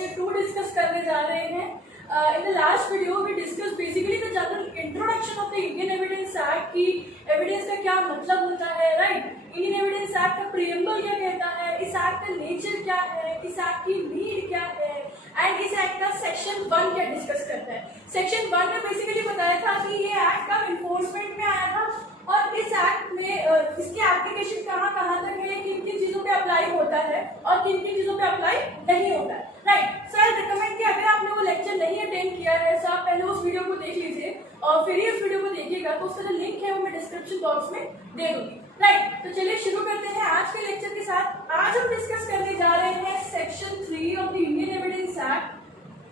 Lecture 2 discuss करने जा रहे हैं। In the last video we discussed basically the general introduction of the Indian Evidence Act कि evidence का क्या मतलब होता है, राइट। इंडियन एविडेंस एक्ट का प्रीएम्बल क्या कहता है, इस एक्ट का नेचर क्या है, इस एक्ट की नीड क्या है, एंड इस एक्ट का सेक्शन 1 क्या डिस्कस करता है। सेक्शन 1 में बेसिकली बताया था कि ये एक्ट का इन्फोर्समेंट में आया था और इस एक्ट में इसकी एप्लीकेशन कहाँ कहाँ तक है, किन किन चीज़ों पे अप्लाई होता है और किन किन चीज़ों पे अप्लाई नहीं होता है, राइट। सो आई रिकमेंड कि अगर आपने वो लेक्चर नहीं अटेंड किया है तो आप पहले उस वीडियो को देख लीजिए और फिर ही उस वीडियो को देखिएगा, तो उसका जो लिंक है वो मैं डिस्क्रिप्शन बॉक्स में दे दूँगी, राइट। तो चलिए शुरू करते हैं आज के लेक्चर के साथ। आज हम डिस्कस करने जा रहे हैं section 3 of the Indian evidence act,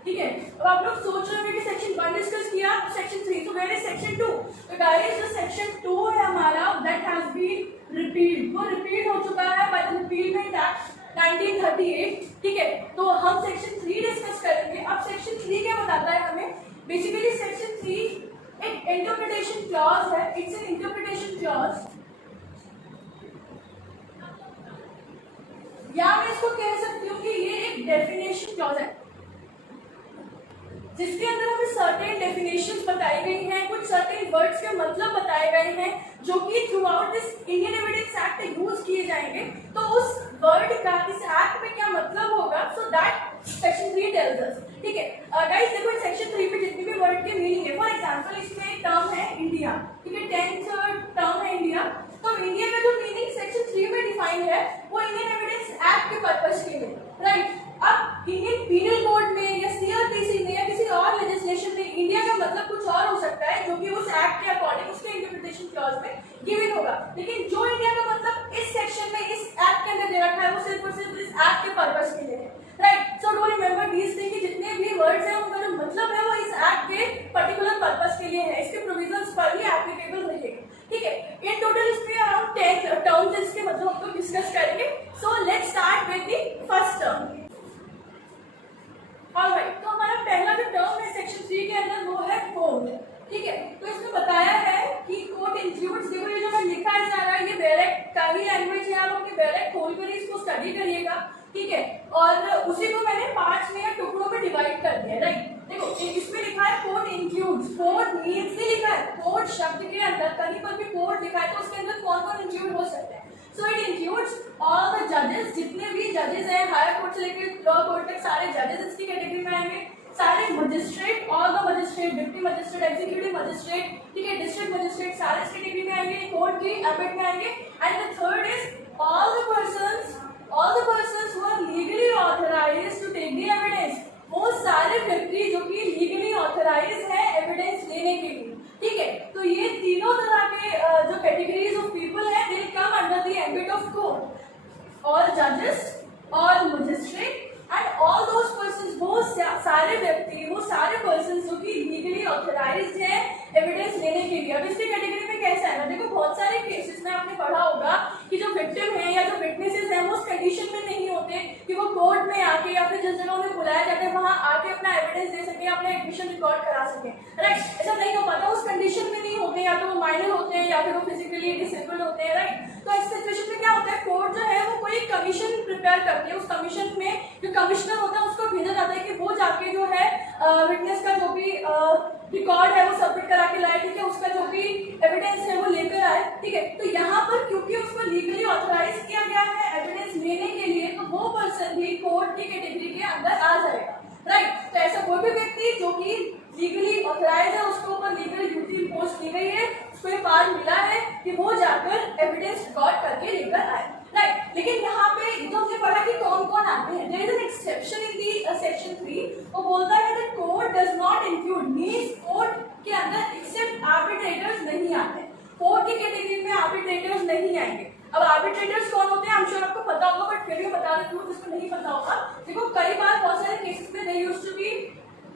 ठीक है। अब आप लोग सोच रहे होंगे कि सेक्शन 1 डिस्कस किया, सेक्शन 3, तो वेयर इज सेक्शन 2? तो गाइस जो सेक्शन 2 है हमारा, दैट हैज बीन रिपील्ड, वो रिपील हो चुका है बाय द रिपीलमेंट एक्ट 1938, ठीक है। तो हम सेक्शन 3 डिस्कस करेंगे। अब सेक्शन 3 क्या बताता है हमें? बेसिकली सेक्शन 3 एक इंटरप्रिटेशन क्लॉज है, इट्स एन इंटरप्रिटेशन क्लॉज, या मैं इसको कह सकती हूँ कि ये एक डेफिनेशन क्लॉज है जिसके अंदर हमें सर्टेन डेफिनेशंस बताई गई हैं, कुछ सर्टेन वर्ड्स के मतलब बताए गए हैं जो कि through out this Indian evidence act use किए जाएंगे। तो उस वर्ड का इस एक्ट में क्या मतलब होगा, so that section 3 tells us, ठीक है। गाइस देखो इस सेक्शन 3 में जितनी भी वर्ड के मीनिंग है, फॉर एग्जांपल इसमें एक टर्म है इंडिया, ठीक है, 10th टर्म है इंडिया। तो इंडिया का जो मीनिंग सेक्शन 3 में डिफाइन है वो इंडियन एविडेंस एक्ट के पर्पस के लिए, राइट। अब इंडियन पीनल कोड में या सीआरपीसी में या किसी और लेजिस्लेशन में इंडिया का मतलब कुछ और हो सकता है जो कि उस एक्ट के अकॉर्डिंग उसके इंटरप्रिटेशन क्लॉज में गिवन होगा, लेकिन जो इंडिया का मतलब इस सेक्शन में इस एक्ट के अंदर दे रखा है वो सिर्फ और सिर्फ इस एक्ट के पर्पस के लिए है, right. So do remember these thing कि जितने भी वर्ड्स हैं उनका जो मतलब है वो इस एक्ट के पर्टिकुलर पर्पस के लिए है, इसके प्रोविजंस पर ही एप्लीकेबल रहेगा, ठीक है। इन टोटल इसमें अराउंड 10 टर्म्स इसके मतलब हम लोग डिस्कस करेंगे। So let's start with the first term. Alright, तो हमारा पहला जो टर्म है सेक्शन 3 के अंदर वो है कोड, ठीक है। तो इसमें बताया है कि कोड इंक्लूड्स, देखो ये जो मैं लिखा है सारा ये बैरेक का ही लैंग्वेज है, आप लोग बैरेक खोल कर इसको स्टडी करिएगा, ठीक है। और उसी को मैंने 5 में या टुकड़ों में डिवाइड कर दिया, राइट। देखो इसमें लिखा है कोड इंक्लूड्स, कोड मीन्स नहीं लिखा है, कोड शब्द के अंदर कहीं पर भी कोड लिखा है तो उसके अंदर कौन कौन इंक्लूड हो सकते हैं। So it includes all the जजेस, जितने भी जजेस हैं हायर कोर्ट से लेकर लॉ कोर्ट तक सारे जजेस इसकी कैटेगरी में आएंगे, सारे magistrate, all the magistrate, deputy magistrate, executive magistrate, ठीक है, डिस्ट्रिक्ट मजिस्ट्रेट, सारे इस कैटेगरी में आएंगे, कोर्ट की एम्बेट में आएंगे। And the third is all the persons who are legally authorised to take the evidence, वो सारे व्यक्ति जो कि लीगली ऑथराइज है एविडेंस लेने के लिए, ठीक है। तो ये तीनों तरह के जो कैटेगरीज ऑफ पीपल है they come under the ambit of court, all जजेस, all magistrate and all those persons, वो सारे व्यक्ति, वो सारे पर्संस जो कि लीगली ऑथराइज्ड है एविडेंस लेने के लिए। अब इसकी कैटेगरी में कैसा है ना, देखो बहुत सारे केसेस में आपने पढ़ा होगा कि जो विक्टिम है या जो विटनेसेस हैं वो उस कंडीशन में नहीं होते कि वो कोर्ट में आके या फिर जिस जगह उन्हें बुलाया जाता है वहां आके अपना एविडेंस दे सके, अपना एडमिशन रिकॉर्ड करा सके, राइट। ऐसा नहीं हो पाता, उस कंडीशन में नहीं होते, या तो वो माइनर होते हैं या फिर वो फिजिकली डिसेबल्ड होते हैं, राइट। तो इस सिचुएशन में क्या होता है, कोर्ट जो है वो कोई कमीशन प्रिपेयर करती है, उस कमीशन में जो कमिश्नर होता है उसको भेजा जाता है कि वो जाके जो है विटनेस का जो भी रिकॉर्ड है वो सबमिट करा के लाए, ठीक है, उसका जो भी एविडेंस है वो लेकर आए, ठीक है। तो यहाँ पर क्योंकि उसको लीगली ऑथराइज किया गया है एविडेंस लेने के लिए, तो वो पर्सन भी कोर्ट की कैटेगरी के अंदर आ जाएगा, राइट। तो ऐसा कोई भी व्यक्ति जो कि लीगली ऑथराइज है, उसको ऊपर लीगल ड्यूटी इम्पोज की गई है, उसको ये पावर मिला है कि वो जाकर एविडेंस रिकॉर्ड करके लेकर आए, राइट। लेकिन यहाँ पे जो हमने पढ़ा कि कौन कौन आते हैं, there is an exception in the section 3, वो बोलता है that court does not include, means court के अंदर एक्सेप्ट आर्बिट्रेटर्स नहीं आते, कोर्ट की कैटेगरी में आर्बिट्रेटर्स नहीं आएंगे। अब आर्बिट्रेटर्स कौन होते हैं, आई एम श्योर आपको पता होगा, बट फिर भी बता देती हूँ जिसको नहीं पता होगा। देखो कई बार बहुत सारे केसेस में they used to be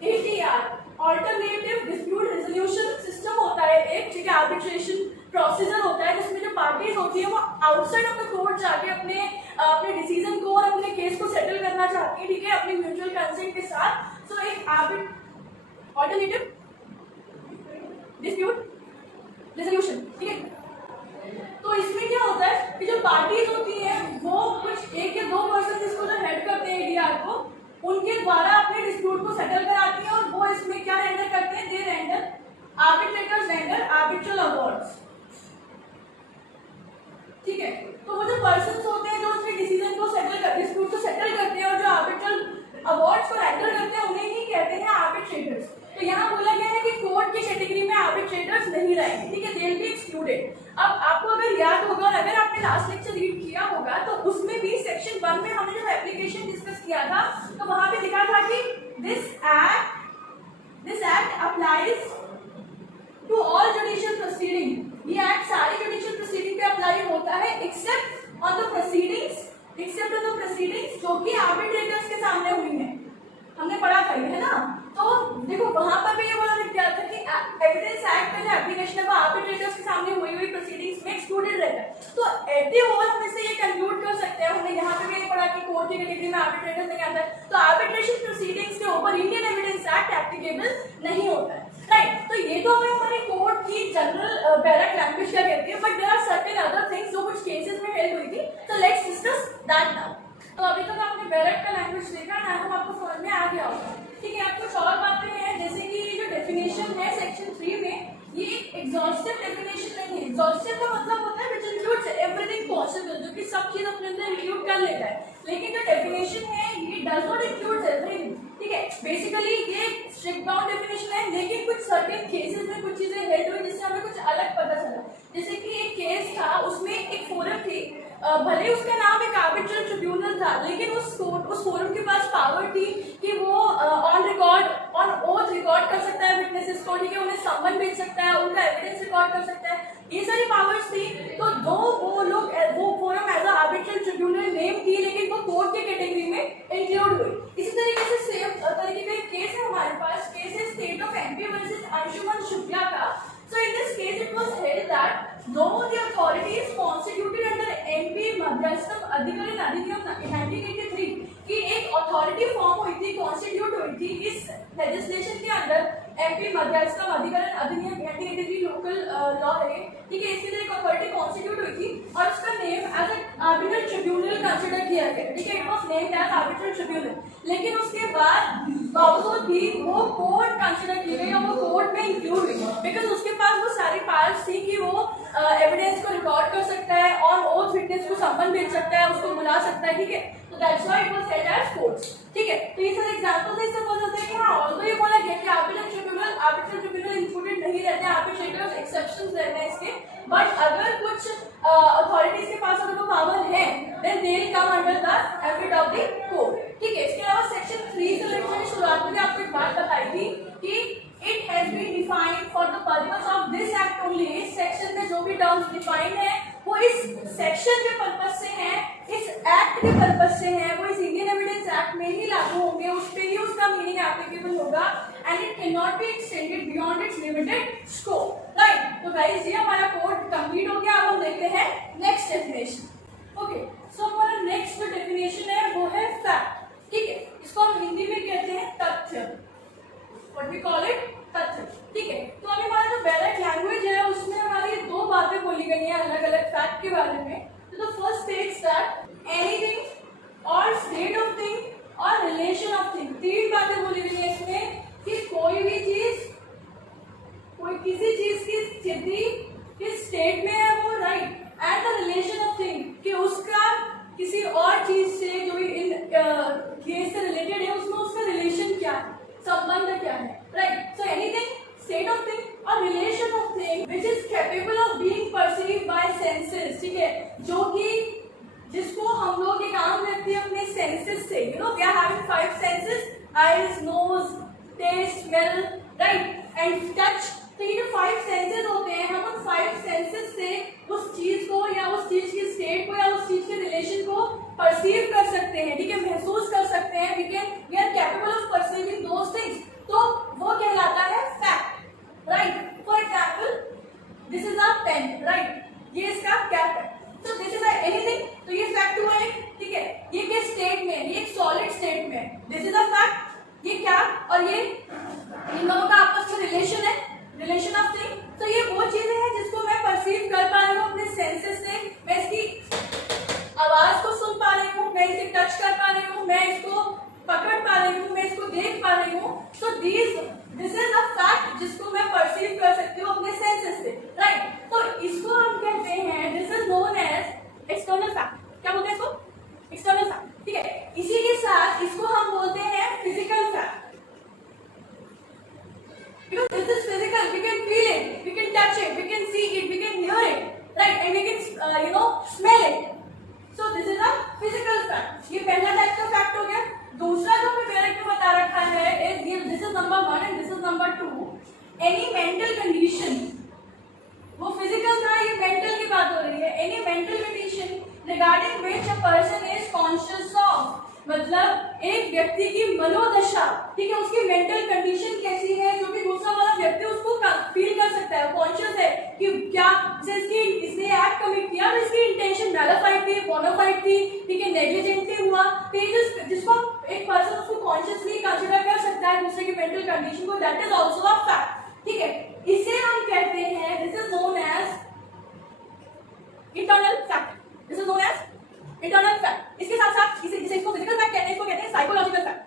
ADR, alternative dispute resolution system होता है एक, ठीक है, आर्बिट्रेशन प्रोसीजर होता है जिसमें जो पार्टीज होती है वो आउटसाइड ऑफ द कोर्ट जाके अपने डिसीजन को और अपने केस को सेटल करना चाहती है, ठीक है, अपनी म्यूचुअल कंसेंट के साथ। सो एक अल्टरनेटिव डिस्प्यूट रेजोल्यूशन, ठीक है। तो इसमें क्या होता है कि जो पार्टीज होती हैं वो कुछ एक या दो पर्सन जिसको जो हेड करते हैं ADR को, उन उनके द्वारा अपने डिस्प्यूट को सेटल कराती है और वो इसमें क्या रेंडर करते हैं, they render arbitrators render arbitral awards. ठीक है, तो वो जो पर्सन्स होते हैं जो उसके डिसीजन को डिस्प्यूट को सेटल करते हैं और जो आर्बिट्रल अवार्ड्स को रेंडर करते हैं उन्हें ही कहते हैं आर्बिट्रेटर्स। तो यहाँ बोला गया है कि कोर्ट की कैटेगरी में आर्बिट्रेटर्स नहीं रहेंगे, ठीक है, दे विल बी एक्सक्लूडेड। अब आपको अगर याद होगा और अगर आपने लास्ट लेक्चर रीड किया होगा तो उसमें भी सेक्शन 1 में हमने जब एप्लीकेशन डिस्कस किया था तो वहां पे लिखा था कि this act applies to all judicial proceeding. ये एक्ट सारी जुडिशियल प्रोसीडिंग पे अप्लाई होता है एक्सेप्ट ऑन द प्रोसीडिंग्स जो कि आर्बिट्रेटर्स के सामने हुई है। हमने पढ़ा था ये, है ना। तो देखो वहां पर भी ये बोला गया था कि एविडेंस एक्ट का जो एप्लीकेशन है वो आर्बिट्रेटर्स के सामने हुई प्रोसीडिंग्स में एक्सक्लूडेड रहता है। तो एट द होल हम इससे ये कंक्लूड कर सकते हैं, हमने यहाँ पे भी ये पढ़ा कि कोर्ट की कैटेगरी में आर्बिट्रेटर्स नहीं आता है, तो आर्बिट्रेशन प्रोसीडिंग्स के ऊपर इंडियन एविडेंस एक्ट एप्लीकेबल नहीं होता है, राइट। तो ये तो हमें हमारे कोर्ट की जनरल बैरक लैंग्वेज क्या कहती है, but there are certain other things जो कुछ केसेस में हेल्प हुई थी। तो लेट्स डिस्कस दैट नाउ। तो अभी तक आपने बैरक का लैंग्वेज देखा ना, तो आपको समझ में आ गया होगा, ठीक है। आपको और बातें हैं जैसे कि जो डेफिनेशन है सेक्शन 3 में, ये एक एग्जॉस्टिव डेफिनेशन नहीं है। एग्जॉस्टिव का मतलब होता है व्हिच इंक्लूड्स एवरीथिंग पॉसिबल, जो कि सब चीज अपने अंदर इंक्लूड कर लेता है। लेकिन जो डेफिनेशन है ये डज नॉट इंक्लूड एवरीथिंग, ठीक है। बेसिकली ये स्ट्रिक्ट डाउन डेफिनेशन है, लेकिन कुछ सर्टेन केसेस में कुछ चीजें हेल्प हुई जिससे हमें कुछ अलग पता चला। जैसे कि एक केस था, उसमें एक फोरम थी, भले उसका नाम एक आर्बिट्रल ट्रिब्यूनल था, लेकिन उस फोरम के पास पावर थी कि वो on record on oath record कर सकता है विटनेसेस को, ठीक है, उन्हें समन भेज सकता है, उनका एविडेंस रिकॉर्ड कर सकता है, ये सारी पावर्स थी। तो दो वो forum as a arbitral tribunal name थी, लेकिन वो कोर्ट के कैटेगरी में इंक्लूड हुई। इसी तरीके से सेम तरीके का एक केस है हमारे पास, केस है state of MP versus Anshuman Shukla का। So in this case it was held that though the authority is constituted under MP मध्यस्थम अधिकरण अधिनियम 1983 की एक अथॉरिटी फॉर्म हुई थी, कॉन्स्टिट्यूट हुई थी इस लेजिस्लेशन के अंडर, एमपी मध्यस्थम अधिकरण अधिनियम 1983 लोकल लॉ है, ठीक है। इसके लिए एक अथॉरिटी कॉन्स्टिट्यूट हुई थी और उसका name as an arbitral tribunal consider किया गया, ठीक है, it was named as arbitral tribunal. लेकिन उसके बाद बावजूद भी वो कोर्ट कंसिडर की गई और वो कोर्ट में इंक्लूड हुई, बिकॉज उसके पास वो सारी पावर्स थी कि वो एविडेंस को रिकॉर्ड कर सकता है, ऑन ओथ विटनेस को समन भेज सकता है, उसको बुला सकता है, ठीक है। तो that's why it was held as courts, ठीक है। तो ये सारे एग्जांपल्स से इससे पता होता है कि हां, ऑल्दो ये बोला गया कि आर्बिट्रल ट्रिब्यूनल इंक्लूडेड नहीं रहते हैं, आर्बिट्रेटर्स एक्सेप्शंस रहते हैं इसके, बट अगर कुछ अथॉरिटीज के पास अगर वो पावर है then they will come under the ambit of the court, ठीक है। इसके अलावा सेक्शन 3 से लेकर मैंने शुरुआत में आपको एक बात बताई थी कि it has been defined for the purpose of this act only। इस सेक्शन में जो भी टर्म्स डिफाइन है वो इस सेक्शन के पर्पस से है, इस एक्ट के पर्पस से है, वो इस इंडियन एविडेंस एक्ट में ही लागू होंगे, उस पे ही उसका मीनिंग एप्लीकेबल होगा and it can not be extended beyond it's limited scope, right. तो गाइस ये हमारा कोड कंप्लीट हो गया। अब हम देखते हैं नेक्स्ट डेफिनेशन। ओके, सो हमारा नेक्स्ट जो डेफिनेशन है वो है फैक्ट, ठीक है। इसको हम हिंदी में कहते हैं तथ्य, व्हाट वी कॉल इट तथ्य, ठीक है। तो अभी हमारा जो बैरक लैंग्वेज है उसमें हमारी दो बातें बोली गई हैं अलग अलग फैक्ट के बारे में। तो फर्स्ट स्टेट्स दैट एनीथिंग और state of thing or relation of thing, तीन बातें बोली गई है इसमें कि कोई भी चीज, कोई किसी चीज की स्थिति किस स्टेट में है वो, right, and the relation of thing कि उसका किसी और चीज से जो इन केस से रिलेटेड है उसमें उसका रिलेशन क्या है, संबंध क्या है, right. So anything, state of thing or relation of thing which is capable of being perceived by senses, ठीक है, जो कि जिसको हम लोग एक आम व्यक्ति अपने सेंसेस से, you know we are having 5 senses, eyes, nose, taste, smell, right, and touch. तो ये जो 5 सेंसेस होते हैं, हम उन 5 सेंसेस से उस चीज को या उस चीज की स्टेट को या उस चीज के रिलेशन को परसीव कर सकते हैं, ठीक है, महसूस कर सकते हैं। We are capable of perceiving those things, तो वो कहलाता है fact, right. For example this is a pen, right, ये इसका कैप है, तो दिस इज एनीथिंग, तो ये फैक्ट हुआ है, ठीक है। ये किस स्टेट में, ये एक सॉलिड स्टेट में, दिस इज अ फैक्ट। ये कैप और ये इन दोनों का आपस में रिलेशन है, रिलेशन ऑफ थिंग। तो ये वो चीजें हैं जिसको मैं परसीव कर पा रही हूँ अपने सेंसेस से, मैं इसकी आवाज को सुन पा रही हूँ, मैं इसे टच कर पा रही हूँ, मैं इसको पकड़ पा रही रही हूँ, मैं इसको देख पा रही हूँ, so this is a fact जिसको मैं परसीव कर सकती हूँ अपने सेंसेस से, राइट। तो इसको हम कहते हैं, this is known as external fact. क्या बोलते हैं इसको? एक्सटर्नल फैक्ट, ठीक है। इसी के साथ इसको हम बोलते हैं physical fact, because this is physical, we can feel it, we can touch it, we can see it, we can hear it, right, and we can smell it. So this is a physical fact. ये पहला type का fact हो गया। दूसरा जो मैं direct में बता रखा है is ये, this is number 1 and this is number 2, any mental condition, वो फिजिकल था, ये मेंटल की बात हो रही है। any mental condition regarding which a person is conscious of, मतलब एक व्यक्ति की मनोदशा, ठीक है, उसकी मेंटल कंडीशन कैसी है जो कि दूसरा वाला व्यक्ति उसको फील कर सकता है, कॉन्शियस है कि क्या इसने एक्ट कमिट किया, तो इसकी इंटेंशन मैलिफाइड थी, बोनाफाइड थी, ठीक है, नेग्लिजेंटली हुआ, तो जिसको एक पर्सन उसको कॉन्शियसली कंसीडर कर सकता है दूसरे की मेंटल कंडीशन को, that is also a fact, ठीक है। इसे हम कहते हैं, this is known as internal fact, this is known as internal fact. इसके साथ साथ इसको फिजिकल फैक्ट कहते हैं, इसको कहते हैं psychological fact,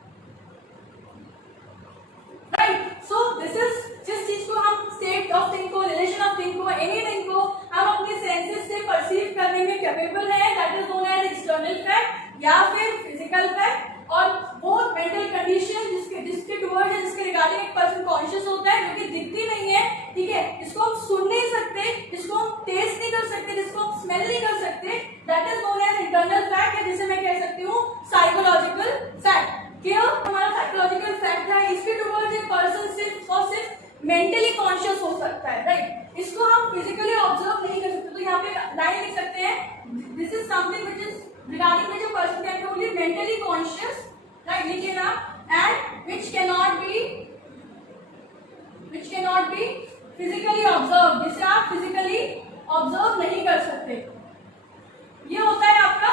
right. So this is जिस चीज को हम स्टेट ऑफ थिंग को, रिलेशन ऑफ थिंग को, एनीथिंग को हम अपने सेंसेस से परसीव करने में कैपेबल है, that is known as external fact या फिर फिजिकल फैक्ट। और वो मेंटल कंडीशन जिसके टुवर्ड्स, जिसके रिगार्डिंग एक पर्सन कॉन्शियस होता है, जो कि दिखती नहीं है, ठीक है, जिसको हम सुन नहीं सकते, जिसको हम टेस्ट नहीं कर सकते, जिसको हम स्मेल नहीं कर सकते, that is known as internal fact, या जिसे मैं कह सकती हूँ साइकोलॉजिकल फैक्ट। क्या हमारा साइकोलॉजिकल फैक्ट है, इसके टुवर्ड्स एक पर्सन सिर्फ और सिर्फ मेंटली कॉन्शियस हो सकता है, राइट। इसको हम फिजिकली ऑब्जर्व नहीं कर सकते। तो यहाँ पे लाइन लिख सकते हैं, this is something which is regarding which a person can be only mentally conscious, right, लिखिए ना, and which cannot be physically observed, जिसे आप physically observe नहीं कर सकते। ये होता है आपका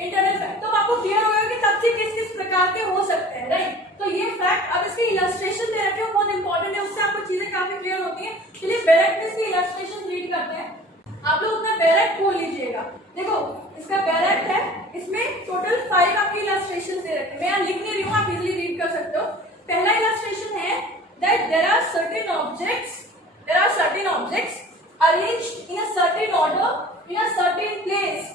इंटरनल फैक्ट। तो आपको क्लियर हो गया कि तथ्य किस किस प्रकार के हो सकते हैं, राइट। तो ये फैक्ट, अब इसकी इलस्ट्रेशन दे रखे हो, बहुत इंपॉर्टेंट है, उससे आपको चीजें काफी क्लियर होती हैं। चलिए बैरेट में इसकी इलस्ट्रेशन रीड करते हैं। आप लोग अपना बैरेट खोल लीजिएगा, देखो इसका बैरेट है, इसमें टोटल 5 आपकी इलस्ट्रेशन दे रखे हैं। मैं यहाँ लिख नहीं रही हूँ, आप इजीली रीड कर सकते हो। पहला इलस्ट्रेशन है that there are certain objects arranged in a certain order in a certain place.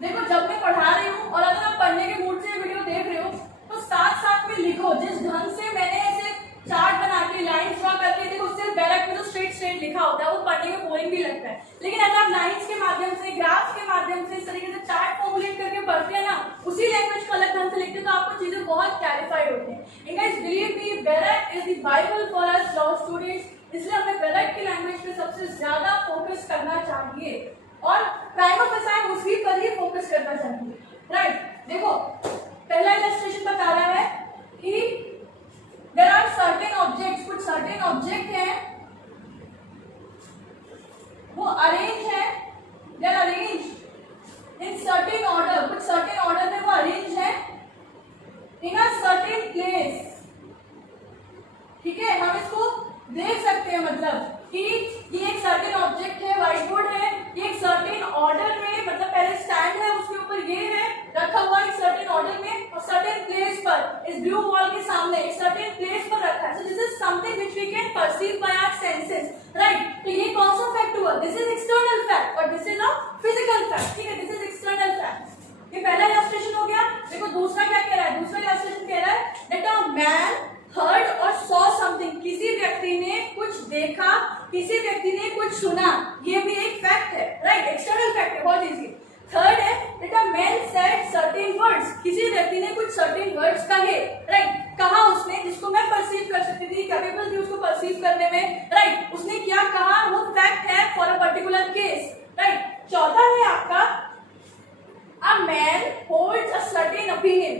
देखो जब मैं पढ़ा रही हूँ और अगर आप पढ़ने के मूड से वीडियो देख रहे हो तो साथ साथ में लिखो, जिस ढंग से मैंने ऐसे चार्ट बना के लाइंस ड्रॉ करके, देखो उससे बैरेट में तो स्ट्रेट लिखा होता है, वो पढ़ने में बोरिंग भी लगता है। लेकिन अगर आप लाइंस के माध्यम से, ग्राफ्स के माध्यम से, इस तरीके से चार्ट फॉर्मुलेट करके पढ़ते हैं ना, उसी लैंग्वेज को अलग ढंग से लिखते हैं, तो आपको चीजें बहुत क्लैरिफाइड होती हैं। And guys believe me, Barrett is the Bible for us law students, इसलिए हमें बैरेट की लैंग्वेज पे सबसे ज्यादा फोकस करना चाहिए और प्राइम ऑफ असाइन उसी पर ही फोकस करना चाहिए, राइट। देखो पहला इलस्ट्रेशन बता रहा है कि there are certain objects, कुछ certain object हैं, वो अरेंज है, they are arranged in certain order, कुछ certain order में वो अरेंज है in a certain place, ठीक है। हम इसको देख सकते हैं, मतलब कि ये एक सर्टेन ऑब्जेक्ट है, व्हाइट बोर्ड है, ये एक सर्टेन ऑर्डर में, मतलब पहले स्टैंड है, उसके ऊपर ये है रखा हुआ एक सर्टेन ऑर्डर में और सर्टेन प्लेस पर, इस ब्लू वॉल के सामने एक सर्टेन प्लेस पर रखा है। So this is something which we can perceive by our senses, right. तो ये कौन सा फैक्ट हुआ? दिस इज एक्सटर्नल फैक्ट और this is a physical fact, ठीक है, दिस इज एक्सटर्नल फैक्ट। ये पहला इलस्ट्रेशन हो गया। देखो दूसरा क्या कह रहा है, दूसरा इलस्ट्रेशन कह रहा है दैट अ मैन हर्ड और सॉ समथिंग, किसी व्यक्ति ने कुछ देखा, किसी व्यक्ति ने कुछ सुना, ये भी एक फैक्ट है, राइट, एक्सटर्नल फैक्ट है, बहुत इजी। थर्ड है that a man said certain words, किसी व्यक्ति ने कुछ सर्टेन वर्ड्स कहे, राइट, कहा उसने, जिसको मैं परसीव कर सकती थी, कैपेबल थी उसको परसीव करने में, राइट। उसने क्या कहा, वो फैक्ट है for a particular case, right. चौथा है आपका a man holds a certain opinion,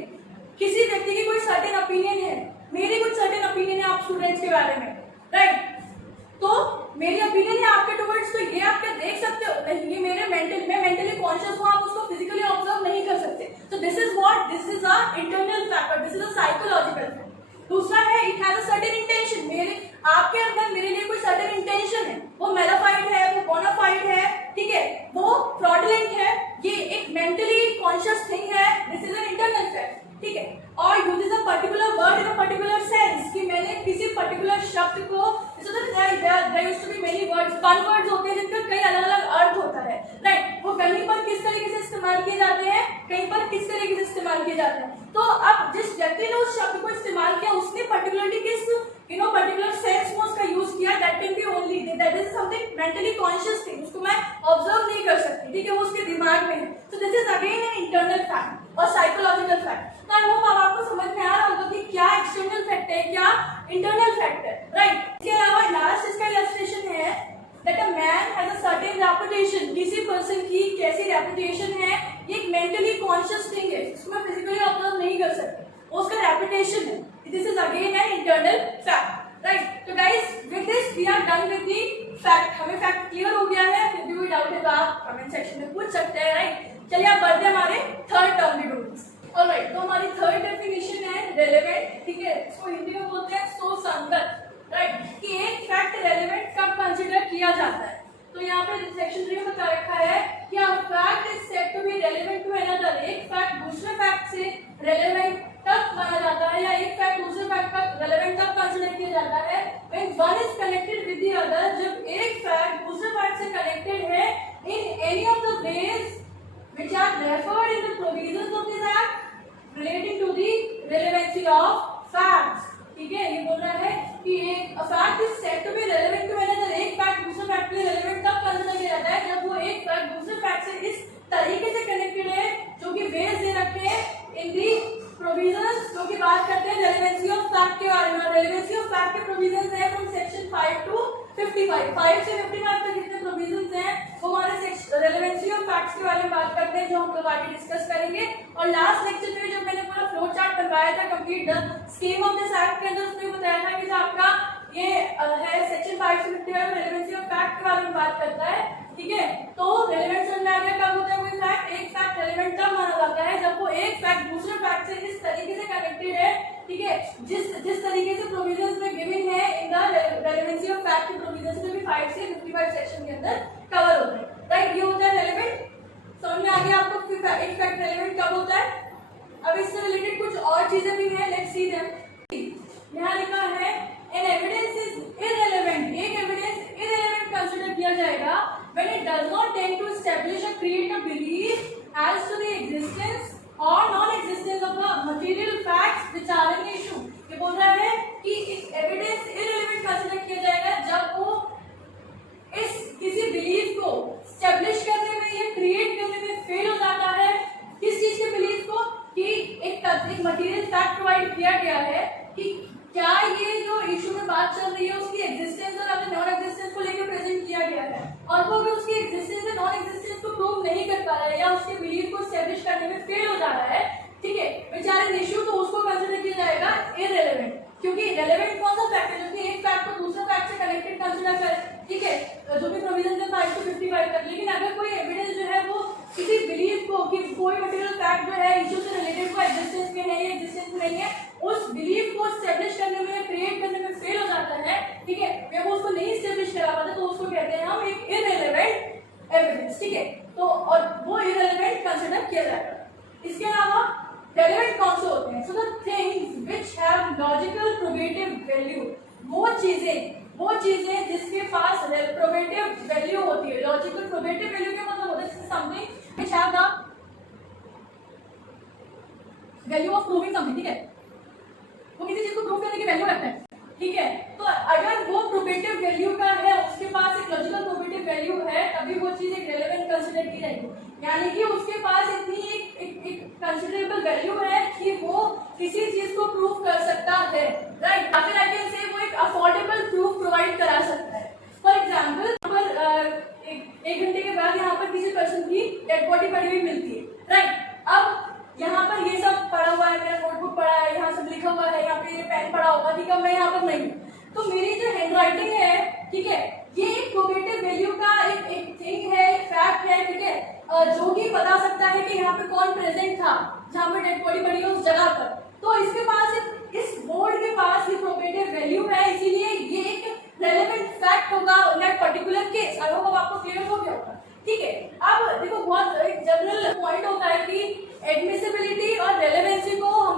किसी व्यक्ति की कोई सर्टेन ओपिनियन है, मेरी कुछ सर्टेन ओपिनियन है आप स्टूडेंट्स के बारे में, राइट। तो मेरी ओपिनियन है आपके टुवर्ड्स, तो ये आप क्या देख सकते हो, ये मेरे मैं मेंटली कॉन्शियस हूँ, आप उसको फिजिकली ऑब्जर्व नहीं कर सकते। तो this is what, this is a internal fact और this is a psychological fact. दूसरा है it has a certain intention, मेरे आपके अंदर मेरे लिए कोई सर्टेन इंटेंशन है, वो मैलिफाइड है, वो बोनाफाइड है, ठीक है, वो फ्रॉडलेंट है, ये एक मेंटली कॉन्शियस थिंग है, ठीक है, और uses a particular word in a particular sense, कि मैंने किसी पर्टिकुलर शब्द को, there used to be many words, one words होते हैं जिनका कई अलग अलग अर्थ होता है, राइट, वो कहीं पर किस तरीके से इस्तेमाल किए जाते हैं, कहीं पर किस तरीके से इस्तेमाल किए जाते हैं। तो अब जिस व्यक्ति ने उस शब्द को इस्तेमाल किया उसने पर्टिकुलरली किस पर्टिकुलर सेंस में उसका यूज किया, that can be only, that is something mentally conscious thing, उसको मैं ऑब्जर्व नहीं कर सकती, ठीक है, वो उसके दिमाग में है। तो this is again an internal fact और साइकोलॉजिकल फैक्ट। तो आई होप अब आपको समझ में आ रहा होगा कि क्या एक्सटर्नल फैक्ट है, क्या इंटरनल फैक्ट है, राइट। इसके अलावा लास्ट इसका इलस्ट्रेशन है that a man has a certain reputation, किसी पर्सन की कैसी रेपुटेशन है, ये एक मेंटली कॉन्शियस थिंग है, इसको मैं फिजिकली ऑब्जर्व नहीं कर सकती, वो उसका रेपुटेशन है। This is again an internal fact, right. तो guys with this we are done with the fact, हमें फैक्ट क्लियर हो गया है, फिर भी कोई डाउट है तो आप कमेंट सेक्शन में पूछ सकते हैं, राइट। चलिए आप बढ़ते हैं हमारे थर्ड टर्म की टूल्स। ऑलराइट, तो हमारी थर्ड डेफिनेशन है रेलेवेंट, ठीक है, इसको हिंदी में बोलते हैं सुसंगत, राइट, कि एक फैक्ट रेलेवेंट कब कंसीडर किया जाता है। तो यहाँ पे सेक्शन 3 में बता रखा है कि a fact is said to be relevant to another, एक फैक्ट दूसरे फैक्ट से रेलेवेंट तब माना जाता है, या एक फैक्ट दूसरे फैक्ट का रेलेवेंट तब कंसीडर किया जाता है when one is connected with the other, जब एक फैक्ट दूसरे फैक्ट से कनेक्टेड है in any of the ways which are referred in the provisions of this act relating to the relevancy of facts, ठीक है। ये बोल रहा है कि एक fact is said to be relevant to another, एक फैक्ट दूसरे फैक्ट के लिए रेलेवेंट तब कंसीडर किया जाता है जब वो एक फैक्ट दूसरे फैक्ट से इस तरीके से कनेक्टेड है, जो कि वेज दे रखे हैं इन दी प्रोविजंस, जो कि बात करते हैं रेलेवेंसी ऑफ फैक्ट के बारे में। रेलेवेंसी ऑफ फैक्ट के प्रोविजंस है फ्रॉम सेक्शन 5 टू 55, 5 से 55 तक जितने प्रोविजंस हैं वो हमारे रेलेवेंसी ऑफ फैक्ट्स के बारे में बात करते हैं, जो हम लोग आगे डिस्कस करेंगे। और लास्ट लेक्चर में जब मैंने पूरा फ्लो चार्ट बनवाया था complete the scheme of this act के अंदर, उसमें बताया था कि जो आपका ये है सेक्शन 5 से 55 रेलेवेंसी ऑफ फैक्ट के बारे में बात करता है, ठीक है। तो रेलेवेंस समझ में आ गया कब होता है कोई फैक्ट, एक फैक्ट रेलेवेंट तब माना जाता है जब वो एक फैक्ट दूसरे फैक्ट से इस तरीके से कनेक्टेड है, ठीक है, जिस तरीके से प्रोविजंस में गिवन है in the relevancy of fact के प्रोविजंस जो भी 5 से 55 सेक्शन के अंदर कवर होते हैं, राइट। ये होता है रेलेवेंट। समझ में आ गया आपको एक फैक्ट रेलेवेंट कब होता है। अब इससे रिलेटेड कुछ और चीजें भी हैं, लेट्स सी देम। यहाँ लिखा है एन एविडेंस इज इररिलेवेंट, एक एविडेंस इररिलेवेंट कंसीडर किया जाएगा when it does not tend to establish or create a belief as to the existence or non-existence of the material facts which are an issue। ये बोल रहा है कि एक evidence irrelevant consider किया जाएगा जब वो इस किसी बिलीफ को स्टैब्लिश करने में या क्रिएट करने में फेल हो जाता है। किस चीज के बिलीफ को, कि एक मटेरियल फैक्ट प्रोवाइड किया गया है कि क्या ये जो इशू में बात चल रही है उसकी एग्जिस्टेंस और अपने नॉन एग्जिस्टेंस को लेकर प्रेजेंट किया गया है, और वो अगर उसकी एग्जिस्टेंस या नॉन एग्जिस्टेंस को प्रूव नहीं कर पा रहा है या उसके बिलीफ को एस्टैब्लिश करने में फेल हो जा रहा है, ठीक है, बेचारे इशू, तो उसको कंसीडर किया जाएगा इररिलेवेंट। क्योंकि रेलेवेंट कौन सा फैक्ट है, जो कि एक फैक्ट को दूसरे फैक्ट से कनेक्टेड कंसीडर करे, ठीक है, जो भी प्रोविजन है 5 से 55 तक। लेकिन अगर कोई एविडेंस जो है वो किसी बिलीफ को, कि कोई मटेरियल फैक्ट जो है इशू से रिलेटेड को एग्जिस्टेंस में है या एग्जिस्टेंस में नहीं है, उस बिलीफ को एस्टैब्लिश करने में, क्रिएट करने में फेल हो जाता है, ठीक है, जब वो उसको नहीं एस्टैब्लिश करा पाता तो उसको कहते हैं हम एक इररिलेवेंट एविडेंस, ठीक है। तो और वो इररिलेवेंट कंसीडर किया जाएगा। इसके अलावा रेलेवेंट कौन से होते हैं, so the things which have logical probative value, वो चीजें जिसके पास प्रोबेटिव वैल्यू होती है। लॉजिकल प्रोबेटिव वैल्यू क्या मतलब होता है, something which have the value of proving something, ठीक है, वो किसी चीज को प्रूव करने की वैल्यू रखता है, ठीक है। तो अगर वो प्रोबेटिव वैल्यू का है, उसके पास एक लॉजिकल प्रोबेटिव वैल्यू है, तभी वो चीज एक रेलेवेंट कंसीडर की जाएगी, यानी कि उसके पास इतनी एक कंसीडरेबल वैल्यू है कि वो किसी चीज को प्रूव कर सकता है, राइट। या फिर आई कैन से वो एक अफोर्डेबल प्रूफ प्रोवाइड करा सकता है। फॉर एग्जाम्पल एक घंटे के बाद यहाँ पर किसी पर्सन की डेड बॉडी पड़ी हुई मिलती है, राइट। अब यहाँ पर ये सब पढ़ा हुआ है, मेरा नोटबुक पड़ा है, यहाँ सब लिखा हुआ है, यहाँ पे ये पेन पड़ा होगा, ठीक है, मैं यहाँ पर नहीं हूँ, तो मेरी जो हैंडराइटिंग है, ठीक है, ये एक प्रोबेटिव वैल्यू का एक थिंग है, एक फैक्ट है, ठीक है, जो कि बता सकता है कि यहाँ पे कौन प्रेजेंट था जहाँ पे डेड बॉडी पड़ी है उस जगह पर। तो इसके पास इस बोर्ड के पास ये प्रोबेटिव वैल्यू है, इसीलिए ये एक रेलेवेंट फैक्ट होगा in that particular case. I hope आपको क्लियर हो गया होगा, ठीक है। अब देखो बहुत एक जनरल पॉइंट होता है कि एडमिसिबिलिटी और रेलेवेंसी को हम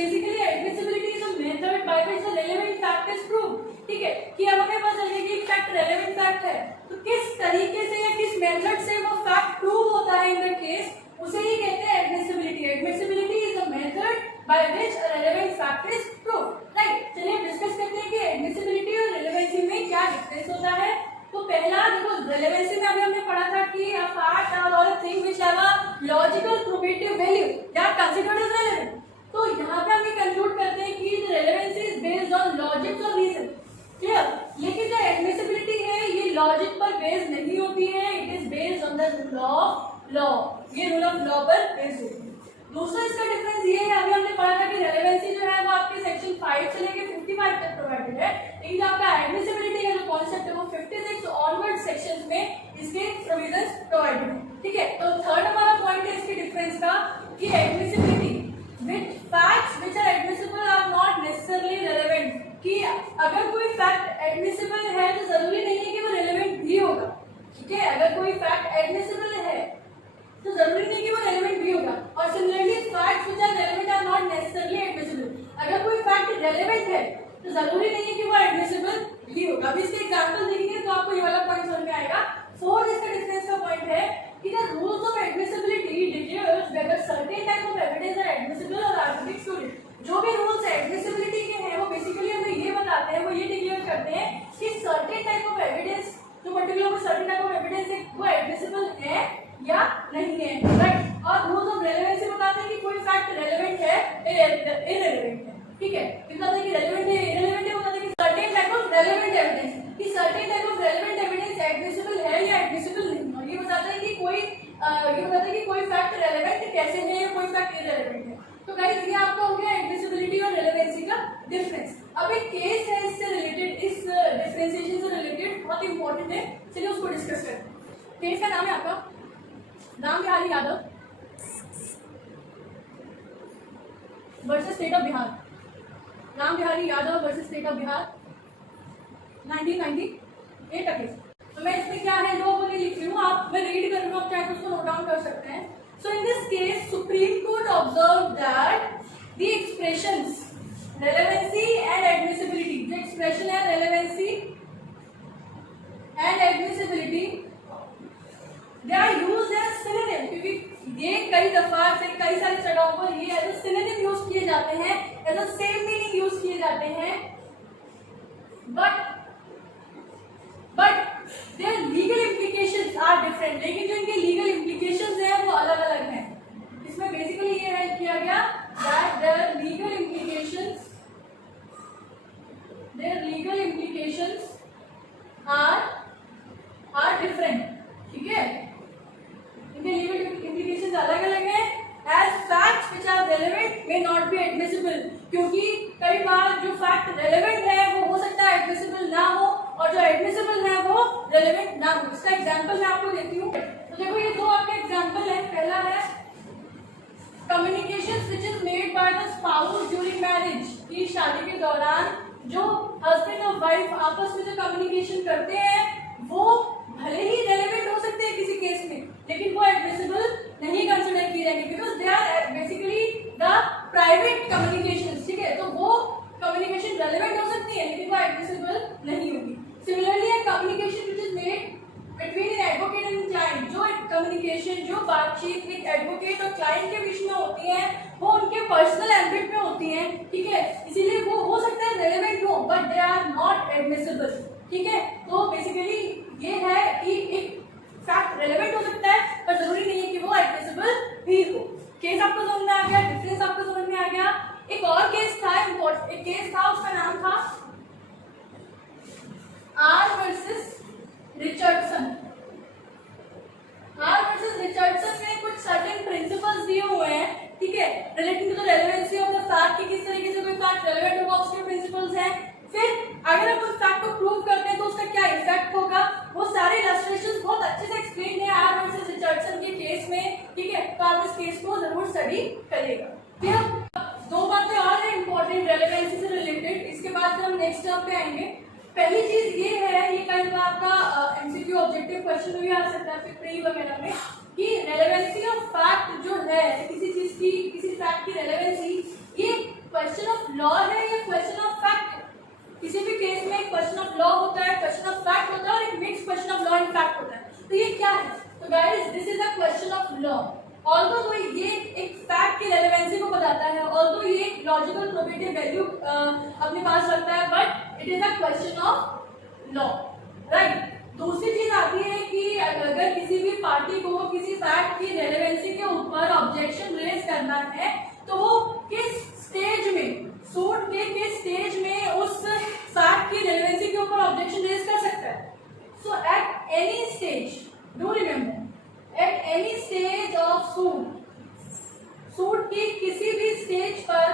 basically admissibility is a method by which the relevant fact is proved. ठीक है, कि अब हमें पता चल गया कि फैक्ट रेलेवेंट फैक्ट है, तो किस तरीके से या किस मेथड से वो फैक्ट प्रूव होता है इन द केस, उसे ही कहते हैं admissibility. Admissibility is a method by which a relevant fact is proved. Right, चलिए डिस्कस करते हैं कि एडमिसिबिलिटी और रिलेवेंसी में क्या डिफरेंस होता है। तो पहला देखो, रिलेवेंसी में अभी हमने पढ़ा था कि अ फैक्ट और a thing which have a logical probative value they are considered as relevant. तो यहाँ पे हम ये कंक्लूड करते हैं कि relevancy is based on logic और रीजन। क्लियर, लेकिन जो एडमिसिबिलिटी है ये लॉजिक पर बेस्ड नहीं होती है, it is based on the rule of law. ये रूल ऑफ लॉ पर बेस्ड होती है। दूसरा इसका डिफरेंस ये है, अभी हमने पढ़ा था कि रेलेवेंसी जो है वो आपके सेक्शन 5 से लेके 55 तक प्रोवाइडेड है, लेकिन जो आपका एडमिसिबिलिटी का जो कॉन्सेप्ट है वो 56 ऑनवर्ड सेक्शंस में इसके प्रोविजंस प्रोवाइडेड है। ठीक है, तो थर्ड हमारा पॉइंट है इसके डिफरेंस का कि admissibility which facts which are admissible are not necessarily relevant, कि अगर कोई फैक्ट एडमिसिबल है तो जरूरी नहीं है कि वो रेलेवेंट भी होगा। ठीक है, अगर कोई फैक्ट एडमिसिबल है तो जरूरी नहीं कि वो रेलेवेंट भी होगा। और similarly facts which are relevant are not necessarily admissible, अगर कोई फैक्ट रेलेवेंट है तो जरूरी नहीं है कि वो एडमिसिबल भी होगा। अब इसके एग्जांपल देखेंगे तो आपको ये वाला पॉइंट समझ में आएगा। फोर्थ इसका डिफरेंस का पॉइंट है कि the rules of admissibility declares whether certain type of evidence are admissible और आर टू बी एक्सक्लूडेड। जो भी रूल्स एडमिसिबिलिटी के हैं वो बेसिकली हमें ये बताते हैं, वो ये डिक्लेयर करते हैं कि सर्टेन टाइप ऑफ एविडेंस, जो particular certain type of evidence है वो एडमिसिबल है या नहीं है। राइट, और रूल्स ऑफ रेलेवेंसी बताते हैं कि कोई फैक्ट रेलेवेंट है इररिलेवेंट है। ठीक है, बताते हैं कि रेलेवेंट है इररिलेवेंट है, बताते हैं कि certain type of relevant evidence, कि certain type of relevant evidence admissible है या एडमिसिबल नहीं। और ये बताता है कि कोई फैक्ट रेलेवेंट कैसे है या कोई फैक्ट इररिलेवेंट है। तो गाइस ये आपका हो गया एडमिसिबिलिटी और रेलेवेंसी का डिफरेंस। अब एक केस है इससे रिलेटेड, इस डिफरेंशिएशन से रिलेटेड, बहुत इंपॉर्टेंट है, चलिए उसको डिस्कस करते हैं। केस का नाम है आपका Ram Bihari Yadav versus state of Bihar. Ram Bihari Yadav versus state of Bihar 1998 का केस। तो मैं इसमें क्या है दो बोली लिख रही हूँ, आप मैं रीड कर रही हूँ, आप चाहे तो उसको नोट डाउन कर सकते हैं। So in this case supreme court observe that the expressions relevancy and admissibility, जो एक्सप्रेशन है relevancy and admissibility, they are used as synonym, क्योंकि ये कई दफा कई सारी जगहों पर ये एज अ सिनोनिम यूज किए जाते हैं, as a same meaning use किए जाते हैं, but their legal implications are different. लेकिन जो इनके लीगल इम्प्लीकेशंस हैं वो अलग अलग हैं। इसमें बेसिकली ये है किया गया that their legal implications are different. ठीक है, इनके लीगल इम्प्लीकेशंस अलग अलग हैं। As facts which are relevant may not be admissible, क्योंकि कई बार जो फैक्ट रेलेवेंट है वो हो सकता है एडमिसिबल ना हो, और जो एडमिसिबल है वो रेलेवेंट ना हो। इसका एग्जांपल मैं आपको देती हूँ। तो देखो ये दो आपके एग्जांपल है। पहला है communication which is made by the spouse during marriage, की शादी के दौरान जो हस्बैंड और वाइफ आपस में जो कम्युनिकेशन करते हैं वो भले ही रेलेवेंट हो सकते हैं किसी केस में, लेकिन वो एडमिसिबल नहीं कंसिडर किए जाएंगे, because they are basically the private communication. ठीक है, तो वो कम्युनिकेशन रेलेवेंट हो सकती है लेकिन वो एडमिसिबल नहीं होगी। Similarly communication which is made between an advocate and client, जो कम्युनिकेशन जो बातचीत एक एडवोकेट और क्लाइंट के बीच में होती है वो उनके पर्सनल एम्बिट में होती है। ठीक है, इसीलिए वो हो सकता है रेलेवेंट हो but they are not admissible. ठीक है, तो बेसिकली ये है कि एक फैक्ट रेलेवेंट हो सकता है पर जरूरी नहीं है कि वो एडमिसिबल भी हो। केस आपको समझ में आ गया, डिफरेंस आपको समझ में आ गया। एक और केस था, एक केस था, उसका नाम था R versus Richardson. R versus Richardson में कुछ सर्टेन प्रिंसिपल्स दिए हुए हैं। ठीक है, relating to the relevancy of the fact, कि किस तरीके से कोई फैक्ट रेलेवेंट होगा उसके प्रिंसिपल्स हैं। फिर अगर आप उस फैक्ट को प्रूव करते हैं तो उसका क्या इफेक्ट होगा, वो सारे इलस्ट्रेशंस बहुत अच्छे से एक्सप्लेन है आर वर्सेस रिचर्डसन के केस में। ठीक है, तो आप इस केस को जरूर स्टडी करिएगा। फिर दो बातें और हैं इंपॉर्टेंट रेलेवेंसी से रिलेटेड, इसके बाद फिर हम नेक्स्ट टर्म पे आएंगे। पहली चीज ये है, ये कई बार आपका एमसीक्यू ऑब्जेक्टिव क्वेश्चन में भी आ सकता है, फिर प्री वगैरह में, कि रेलेवेंसी ऑफ फैक्ट जो है किसी चीज की, किसी फैक्ट की रेलेवेंसी ये लॉ है या क्वेश्चन ऑफ फैक्ट है? किसी भी केस में क्वेश्चन ऑफ लॉ होता है, क्वेश्चन ऑफ फैक्ट होता है और एक mix question of law and fact होता है। तो ये क्या है? तो guys this is a question of law. Although ये एक फैक्ट की रेलेवेंसी को बताता है, ऑल्दो ये एक लॉजिकल प्रोबेटिव वैल्यू अपने पास रखता है, but it is a question of law, right. दूसरी चीज आती है कि अगर किसी भी पार्टी को किसी फैक्ट की रेलेवेंसी के ऊपर ऑब्जेक्शन रेज करना है तो वो किस स्टेज में, सूट के किस स्टेज में उस फैक्ट की रेलेवेंसी के ऊपर ऑब्जेक्शन रेज कर सकता है। So at any stage, do remember, at any stage of suit की किसी भी स्टेज पर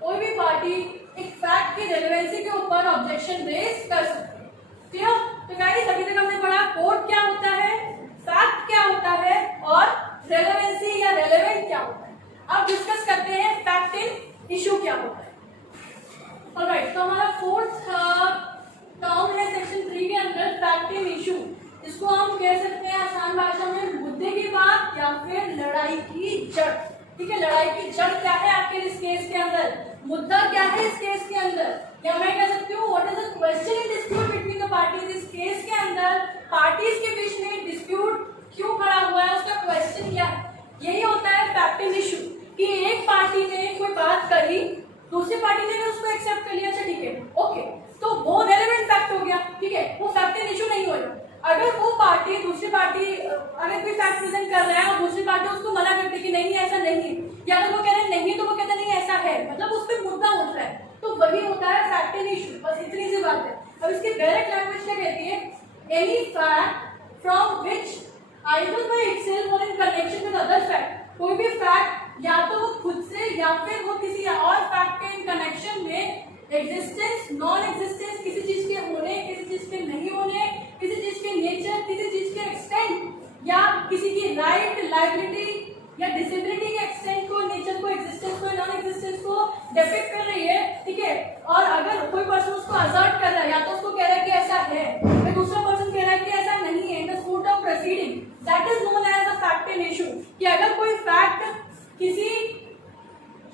कोई भी पार्टी एक फैक्ट की रेलेवेंसी के ऊपर ऑब्जेक्शन रेज कर सकती है। क्लियर? तो गाइस अभी तक हमने पढ़ा कोर्ट क्या होता है, फैक्ट क्या होता है और रेलेवेंसी या रेलेवेंट क्या होता है। अब डिस्कस करते हैं फैक्ट इन इशू क्या होता है। ऑलराइट, तो हमारा फोर्थ टर्म है सेक्शन 3 के अंदर फैक्ट इन इशू। इसको हम कह सकते हैं आसान भाषा में मुद्दे की बात या फिर लड़ाई की जड़। ठीक है, लड़ाई की जड़ क्या है आखिर इस केस के अंदर, मुद्दा क्या है इस केस के अंदर, या मैं कह सकती हूँ what is the question in dispute between the parties. इस केस के अंदर पार्टीज के बीच में डिस्प्यूट क्यों खड़ा हुआ है, उसका क्वेश्चन क्या है। यही होता है फैक्ट इन इशू कि एक पार्टी ने कोई बात कही, दूसरी पार्टी ने भी उसको एक्सेप्ट कर लिया, अच्छा ठीक है ओके, तो वो रेलेवेंट फैक्ट हो गया। ठीक है, वो फैक्ट इन इशू नहीं होगा। अगर वो पार्टी दूसरी पार्टी अगर कोई फैक्ट प्रेजेंट कर रहा है और दूसरी पार्टी उसको मना करती कि नहीं ऐसा नहीं, या अगर वो कह रहे हैं नहीं तो वो कहते नहीं ऐसा है, मतलब उस पर मुद्दा उठ रहा है, तो वही होता है फैक्ट इन इशू। बस इतनी सी बात है। अब इसकी डायरेक्ट लैंग्वेज क्या कहती है, any fact from which either by itself or in connection with other fact, कोई भी फैक्ट या तो वो खुद से या फिर वो किसी और फैक्ट के इन कनेक्शन में एग्जिस्टेंस, नॉन एग्जिस्टेंस, किसी चीज के होने, किसी चीज के नहीं होने, किसी चीज के नेचर, किसी चीज के एक्सटेंट, या किसी की राइट, लायबिलिटी या डिसेबिलिटी के एक्सटेंट को, नेचर को, एग्जिस्टेंस को, नॉन एग्जिस्टेंस को डिपिक्ट कर रही है। ठीक है, और अगर कोई पर्सन उसको असर्ट कर रहा है, या तो उसको कह रहा है कि ऐसा है, फिर दूसरा पर्सन कह रहा है कि ऐसा नहीं है, in the court of proceeding, that is known as a fact in issue. कि अगर कोई फैक्ट किसी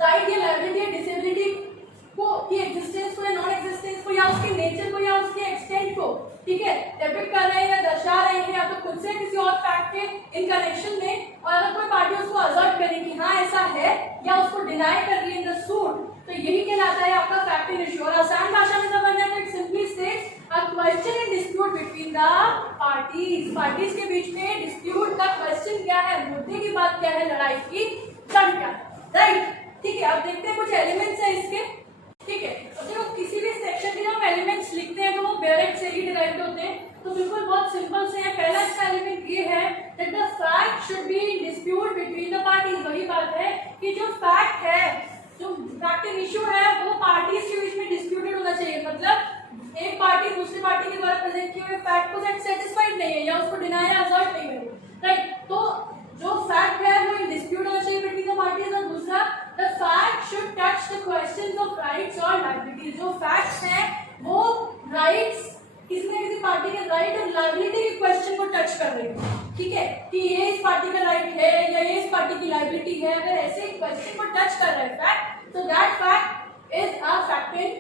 राइट या लायबिलिटी या डिसेबिलिटी को, की एग्जिस्टेंस को या नॉन एग्जिस्टेंस को या उसके नेचर को या उसके एक्सटेंट को, ठीक है, डिपिक्ट कर रहे हैं या दर्शा रहे हैं, या तो खुद से किसी और फैक्ट के इन कनेक्शन में, और अगर कोई पार्टी उसको असर्ट करे कि हाँ ऐसा है, या उसको डिनाई कर रही है इन द सूट, तो यही कहलाता है आपका फैक्ट इन इशू। और आसान भाषा में समझना है तो it simply states a question in dispute between the parties. Parties के बीच में डिस्प्यूट का क्वेश्चन क्या है, मुद्दे की बात क्या है, लड़ाई की जड़ क्या है, राइट। ठीक है, अब देखते हैं कुछ एलिमेंट्स है इसके। ठीक है, तो देखो किसी भी सेक्शन के हम एलिमेंट्स लिखते हैं तो वो डायरेक्ट से ही डिराइव्ड होते हैं, तो बिल्कुल बहुत सिंपल से है। पहला इसका एलिमेंट ये है that the fact should be in dispute between the parties. वही बात है कि जो फैक्ट है, जो फैक्ट इन इशू है, वो पार्टीज के बीच में डिस्प्यूटेड होना चाहिए। मतलब एक पार्टी दूसरी पार्टी के द्वारा प्रेजेंट किए हुए फैक्ट को सेटिस्फाइड नहीं है, या उसको डिनाई या असर्ट नहीं है, राइट। तो जो फैक्ट है वो इन डिस्प्यूट होना चाहिए बिटवीन द पार्टीज। और दूसरा, the fact should touch the questions of rights और लायबिलिटीज। जो फैक्ट्स हैं वो राइट्स, किसी न किसी पार्टी के राइट और लायबिलिटी के क्वेश्चन को टच कर रही है। ठीक है, कि ये इस पार्टी का राइट है या ये इस पार्टी की लायबिलिटी है, अगर ऐसे क्वेश्चन को टच कर रहा है फैक्ट, तो that fact is a fact in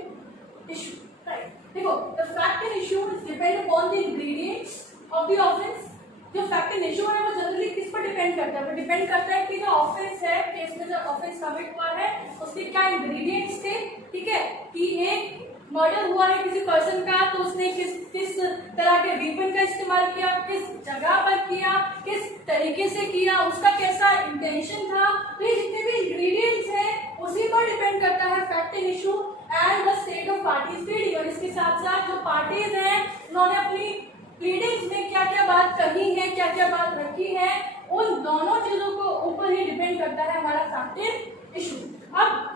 issue, right. देखो, the fact in issue is depend upon the ingredients of the offence. जो फैक्ट इन इशू है वो जनरली किस पर डिपेंड करता है, वो डिपेंड करता है कि जो ऑफेंस है, केस में जो ऑफेंस कमिट हुआ है उसके क्या इंग्रेडिएंट्स थे। ठीक है, कि एक मर्डर हुआ है किसी पर्सन का, तो उसने किस तरह के वेपन का इस्तेमाल किया, किस जगह पर किया, किस तरीके से किया, उसका कैसा इंटेंशन था। तो ये जितने भी इंग्रेडिएंट्स हैं उसी पर डिपेंड करता है fact in issue and the state of parties pleading. और इसके साथ साथ जो पार्टीज हैं उन्होंने अपनी प्लीडिंग्स में क्या क्या बात कही है, क्या क्या बात रखी है, उन दोनों चीजों को ऊपर ही डिपेंड करता है हमारा फैक्ट इन इशू। अब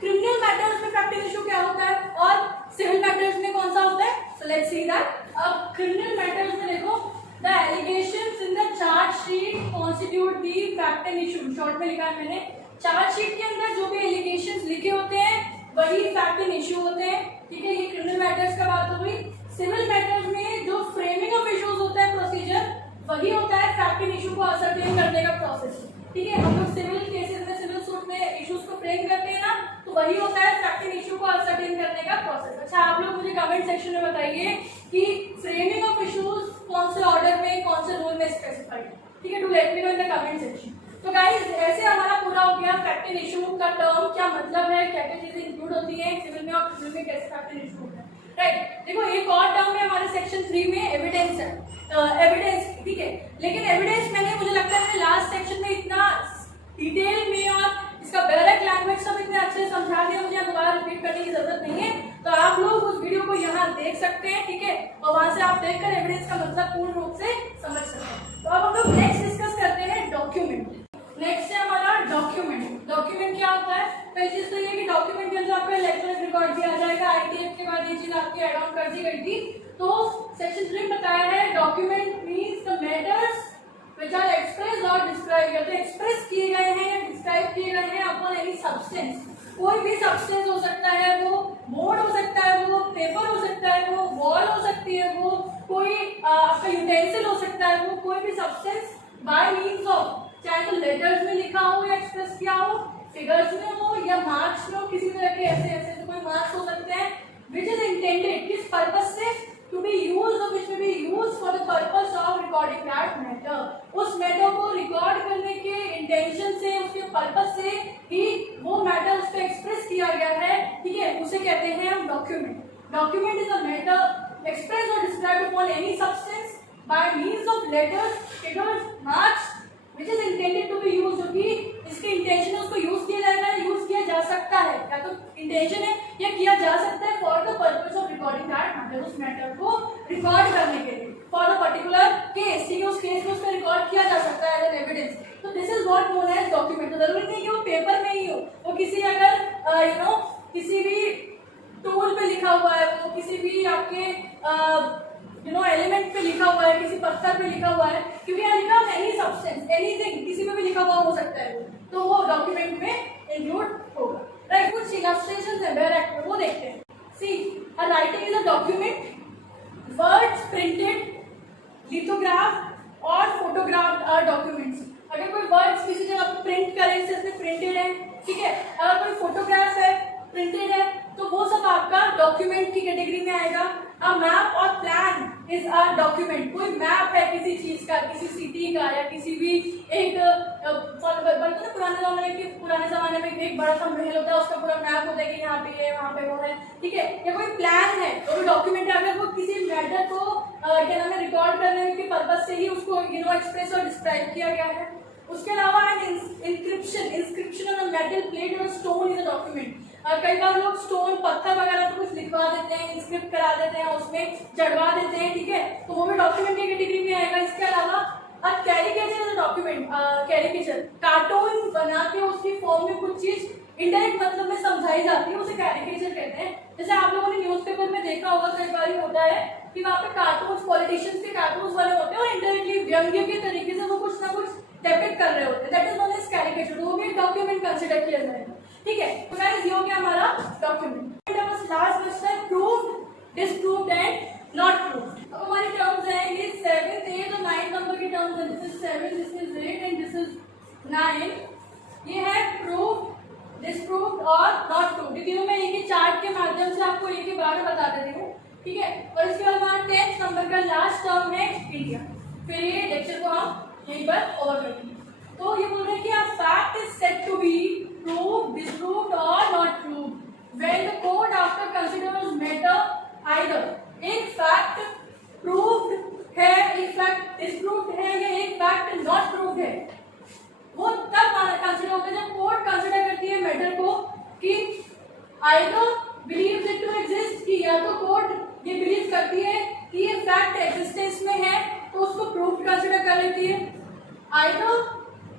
क्रिमिनल मैटर्स में फैक्ट इन इशू क्या होता है और सिविल मैटर्स में कौन सा होता है, सो लेट्स सी दैट। अब क्रिमिनल मैटर्स में देखो, the allegations in the charge sheet constitute the fact in issue. Short में लिखा है मैंने, चार्ज शीट के अंदर जो भी एलिगेशंस लिखे होते हैं वही फैक्ट इन इशू होते हैं। ठीक है, ये क्रिमिनल मैटर्स का बात हो गई। सिविल मैटर्स में जो फ्रेमिंग ऑफ इश्यूज होता है, प्रोसीजर, वही होता है फैक्ट इन इशू को असरटेन करने का प्रोसेस। ठीक है, हम लोग सिविल केसेस में, सिविल सूट में इश्यूज को फ्रेम करते हैं ना, तो वही होता है फैक्ट इन इशू को को असरटेन करने का प्रोसेस। अच्छा, आप लोग मुझे कमेंट सेक्शन में बताइए कि फ्रेमिंग ऑफ इश्यूज कौन से ऑर्डर में, कौन से रूल में स्पेसिफाइड, ठीक है, to let me know in the comment section. तो गाइस ऐसे हमारा पूरा हो गया फैक्ट एंड इशू का टर्म क्या मतलब है, क्या क्या चीजें इंक्लूड होती हैं सिविल में और क्रिमिनल में, कैसे फैक्ट एंड इशू होता है, राइट। देखो एक और टर्म है हमारे सेक्शन 3 में, एविडेंस है, एविडेंस, ठीक है। लेकिन एविडेंस मैंने, मुझे लगता है लास्ट सेक्शन में इतना डिटेल में और इसका डायरेक्ट लैंग्वेज सब इतने अच्छे से समझा दिया, मुझे दोबारा रिपीट करने की जरूरत नहीं है। तो आप लोग उस वीडियो को यहाँ देख सकते हैं, ठीक है, और वहां से आप देखकर एविडेंस का मतलब पूर्ण रूप से समझ सकते हैं। तो अब हम लोग नेक्स्ट डिस्कस करते हैं डॉक्यूमेंट। नेक्स्ट है हमारा डॉक्यूमेंट। डॉक्यूमेंट क्या होता है? पहली चीज तो ये कि डॉक्यूमेंट के अंदर आपका इलेक्ट्रॉनिक रिकॉर्ड दिया जाएगा। आईटीएफ के बाद ये चीज आपकी ऐड ऑन कर दी गई थी। तो सेक्शन 3 बताया है document means the matters which are expressed or described, या तो एक्सप्रेस किए गए हैं या डिस्क्राइब किए गए हैं अपॉन एनी सब्सटेंस। कोई भी सब्सटेंस हो सकता है, वो बोर्ड हो सकता है, वो पेपर हो सकता है, वो वॉल हो सकती है, वो कोई आपका यूटेंसिल हो सकता है, वो कोई भी सब्सटेंस बाय मीन्स ऑफ, चाहे तो लेटर्स में लिखा हो या एक्सप्रेस किया हो, फिगर्स में हो या मार्क्स में हो, किसी तरह के ऐसे ऐसे तो कोई मार्क्स हो सकते हैं, विच इज इंटेंडेड, किस पर्पज से, to be used or which may be used for the purpose of recording that matter। उस मैटर को रिकॉर्ड करने के इंटेंशन से, उसके पर्पस से ही वो मैटर उस पर एक्सप्रेस किया गया है, ठीक है, उसे कहते हैं हम document. Document is a matter express or described upon any substance by means of letters, figures, marks which is intended to be used, जो कि इसके इंटेंशन है उसको यूज किया जाएगा, यूज किया जा सकता है, या तो इंटेंशन है या किया जा सकता है for the purpose of recording that matter, उस मैटर को रिकॉर्ड करने के लिए, फॉर अ पर्टिकुलर केस, ठीक है, उस केस में उसको रिकॉर्ड किया जा सकता है एज एन एविडेंस। तो this is what known as document. तो जरूरी नहीं कि वो पेपर में ही हो, वो किसी अगर यू नो किसी भी टूल पे लिखा हुआ है, वो किसी भी आपके एलिमेंट पे लिखा हुआ है, किसी पत्थर पे लिखा हुआ है, क्योंकि यहाँ लिखा है एनी सब्सटेंस, एनीथिंग, किसी पे भी लिखा हुआ हो सकता है, तो वो डॉक्यूमेंट में इंक्लूड होगा, राइट। कुछ इलस्ट्रेशंस है डायरेक्ट में, वो देखते हैं। See a writing is a document, words printed, lithograph or photograph are documents. अगर कोई वर्ड्स किसी जगह पे प्रिंट करें, जैसे प्रिंटेड है, ठीक है, अगर कोई फोटोग्राफ है, प्रिंटेड है, तो वो सब आपका डॉक्यूमेंट की कैटेगरी में आएगा। A map और प्लान इज अ डॉक्यूमेंट। कोई मैप है किसी चीज का, किसी सिटी का, या किसी भी एक पुराने जमाने में एक बड़ा सा महल होता है, उसका पूरा मैप होता है कि यहाँ पे है, वहाँ पे वो है, ठीक है, या कोई प्लान है, तो डॉक्यूमेंट है। अगर वो किसी मैटर को क्या नाम है रिकॉर्ड करने के पर्पज से ही उसको एक्सप्रेस और डिस्क्राइब किया गया है। उसके अलावा इंस्क्रिप्शन ऑन मेटल प्लेट और स्टोन इज अ डॉक्यूमेंट। कई बार लोग स्टोन, पत्थर वगैरह पे कुछ लिखवा देते हैं, इंस्क्रिप्ट करा देते हैं, उसमें चढ़वा देते हैं, ठीक है, तो वो भी डॉक्यूमेंट की कैटेगरी में आएगा। इसके अलावा caricature is a document. Caricature, cartoon बना के उसकी फॉर्म में कुछ चीज इंडायरेक्ट मतलब में समझाई जाती है, उसे कैरिकेचर कहते हैं। जैसे आप लोगों ने न्यूज़पेपर में देखा होगा, कई बार होता है कि वहाँ पे कार्टून्स, पॉलिटिशियंस के कार्टून्स बने होते हैं और इंडायरेक्टली व्यंग्य के तरीके से वो कुछ ना कुछ डिपिक्ट कर रहे होते हैं, that is known as caricature. वो भी एक डॉक्यूमेंट कंसिडर किया जाएगा, ठीक है। तो गाइस ये हो गया हमारा डॉक्यूमेंट। लास्ट क्वेश्चन है proved, disproved and not proved. अब हमारी टर्म्स हैं ये 7th 8th और 9th नंबर की टर्म्स हैं। This is 7, this is 8 and this is 9। ये है प्रूव्ड, डिसप्रूव्ड और नॉट प्रूव्ड। तीनों मैं एक ही चार्ट के माध्यम से आपको एक ही बार में बता देती हूँ, ठीक है। और इसके बाद हमारा 10th नंबर का लास्ट टर्म है इंडिया। फिर ये लेक्चर को हम यहीं पर ओवर करेंगे। तो ये बोल रहे हैं कि a fact is said to be proved, disproved or not proved when the court after considers matter either एक fact proved है, एक fact disproved है, या एक fact not proved है, वो तब कंसिडर होता है जब कोर्ट कंसिडर करती है मैटर को कि either believes it to exist, कि या तो कोर्ट ये बिलीव करती है कि ये फैक्ट एग्जिस्टेंस में है तो उसको प्रूफ कंसिडर कर लेती है, either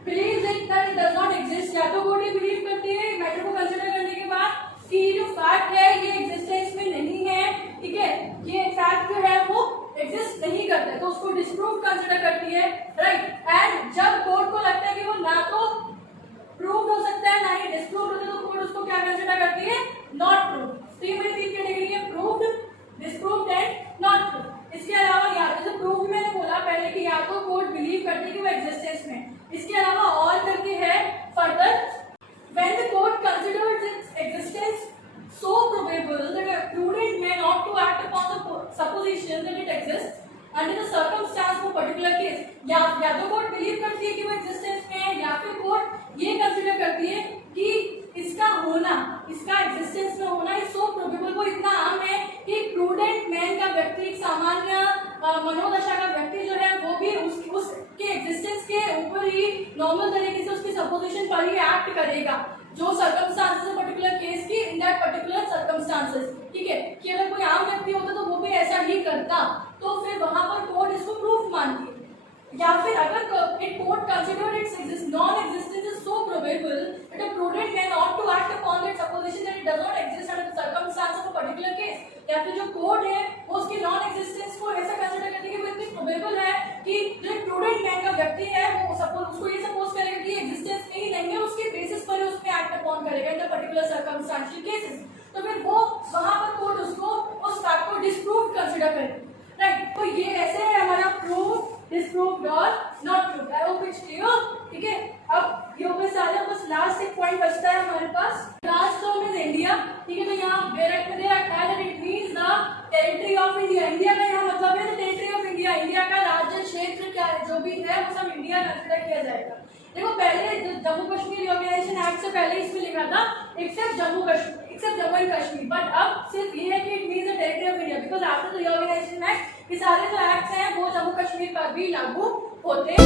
believes it that it does not exist, या तो कोर्ट ये बिलीव करती है मैटर को कंसिडर करने के बाद कि जो फैक्ट है ये एग्जिस्टेंस में नहीं है, ठीक है, ये फैक्ट जो है वो एग्जिस्ट नहीं करता है, तो उसको डिसप्रूव कंसिडर करती है, राइट। एंड जब कोर्ट को लगता है कि वो ना तो प्रूव हो सकता है ना ही डिसप्रूव होता है, तो कोर्ट उसको क्या कंसिडर करती है, नॉट प्रूव। तो ये मेरी 3 कैटेगरी है, proved, disproved and not proved. इसके अलावा या तो प्रूव मैंने बोला पहले कि या तो कोर्ट बिलीव करती है कि वो एग्जिस्टेंस में, इसके अलावा और करके है further when the court considers its existence सो होना, इसका एग्जिस्टेंस में होना इज सो प्रोबेबल, वो इतना आम है कि प्रूडेंट मैन का व्यक्ति, एक सामान्य मनोदशा का व्यक्ति जो है वो भी उसके एग्जिस्टेंस के ऊपर ही नॉर्मल तरीके से उसकी सपोजिशन पर ही एक्ट करेगा, जो सर्कमस्टांसेस पर्टिकुलर केस की इन दैट पर्टिकुलर सर्कमस्टांसेस, ठीक है, कि अगर कोई आम व्यक्ति होता तो वो भी ऐसा ही करता, तो फिर वहां पर कोर्ट इसको प्रूफ मानती है। या फिर अगर it court considered its non-existence is so probable that a prudent man ought to act upon that supposition that it does not exist under the circumstance of a particular case, या फिर जो court है वो उसकी non existence को ऐसा consider करती है कि वो इतनी प्रोबेबल है कि जो एक प्रूडेंट मैन का व्यक्ति है वो सपोज उसको ये सपोज करेगा कि एग्जिस्टेंस में ही नहीं है, उसके बेसिस पर उसमें एक्ट अपॉन करेगा in the particular circumstantial cases, तो फिर वो वहां पर कोर्ट उसको उस फैक्ट को डिस्प्रूव कंसिडर करेगी, राइट। तो ये ऐसे है हमारा प्रूफ, डिस्प्रूव्ड और not proved. I hope it's clear, ठीक है। अब ये हो गए सारे, बस लास्ट एक पॉइंट बचता है हमारे पास, लास्ट टर्म इज इंडिया, ठीक है। तो यहाँ बैरक में दे रखा है that it means the territory of India, India का यहाँ मतलब है टेरिटरी ऑफ इंडिया, इंडिया का राज्य क्षेत्र क्या है जो भी है वो सब इंडिया कंसिडर किया जाएगा। देखो पहले जम्मू कश्मीर ऑर्गेनाइजेशन एक्ट से पहले इसमें लिखा था except Jammu Kashmir, except Jammu and Kashmir, but अब सिर्फ ये है कि it means the territory of India, because after the reorganisation act ये सारे जो एक्ट्स हैं वो जम्मू कश्मीर पर भी लागू होते हैं।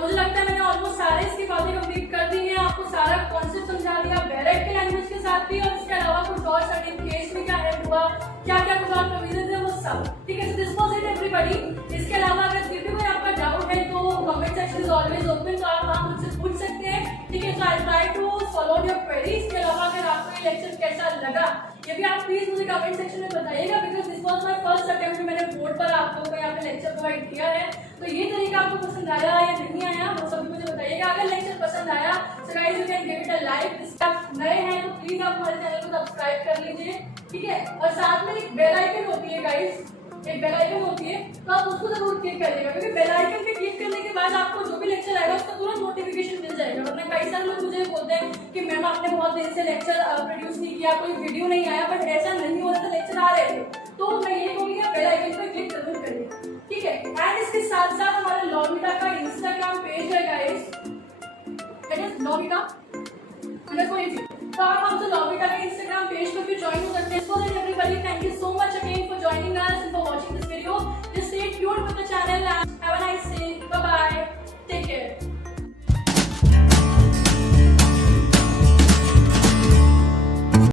मुझे लगता है मैंने ऑलमोस्ट सारे इसकी बातें कंप्लीट कर दी हैं, आपको सारा कॉन्सेप्ट समझा दिया बैरक के लैंग्वेज के साथ भी, और इसके अलावा कुछ और सर्टेन केस में क्या हेल्प हुआ, क्या क्या कुछ और प्रोविजंस है वो सब, ठीक है। So this was it everybody. इसके अलावा अगर फिर भी कोई आपका डाउट है तो comment section is always open, तो आप वहां मुझसे पूछ सकते हैं, ठीक है। So I try to follow your queries. इसके अलावा अगर आपको ये लेक्चर कैसा लगा ये भी आप प्लीज मुझे कमेंट सेक्शन में बताइएगा, because this was my first attempt, मैंने बोर्ड पर आप लोगों को यहाँ पे लेक्चर प्रोवाइड किया है, तो ये तरीका आपको पसंद आया या नहीं आया वो सब मुझे बताइएगा। अगर लेक्चर पसंद आया so guys you can give it a like, इस आप नए हैं तो प्लीज आप हमारे चैनल को सब्सक्राइब कर लीजिए, ठीक है। और साथ में एक बेल आइकन होती है गाइस, एक बेल आइकन होती है तो आप उसको जरूर क्लिक करिएगा, क्योंकि बेल आइकन पे क्लिक करने के बाद आपको जो भी लेक्चर आएगा उसका तुरंत नोटिफिकेशन मिल जाएगा। वरना कई सारे लोग मुझे बोलते हैं कि मैम आपने बहुत देर से लेक्चर प्रोड्यूस नहीं किया, कोई वीडियो नहीं आया, बट ऐसा नहीं हो रहा था, लेक्चर आ रहे थे, तो मैं ये कहूँगी बेल आइकन पे क्लिक जरूर करिएगा, ठीक है। एंड इसके साथ साथ हमारा लॉगिटा का इंस्टाग्राम पेज है गाइस, इट इज लॉगिटा, तो आप हमसे लॉगिटा के इंस्टाग्राम पेज पर भी ज्वाइन हो सकते हैं।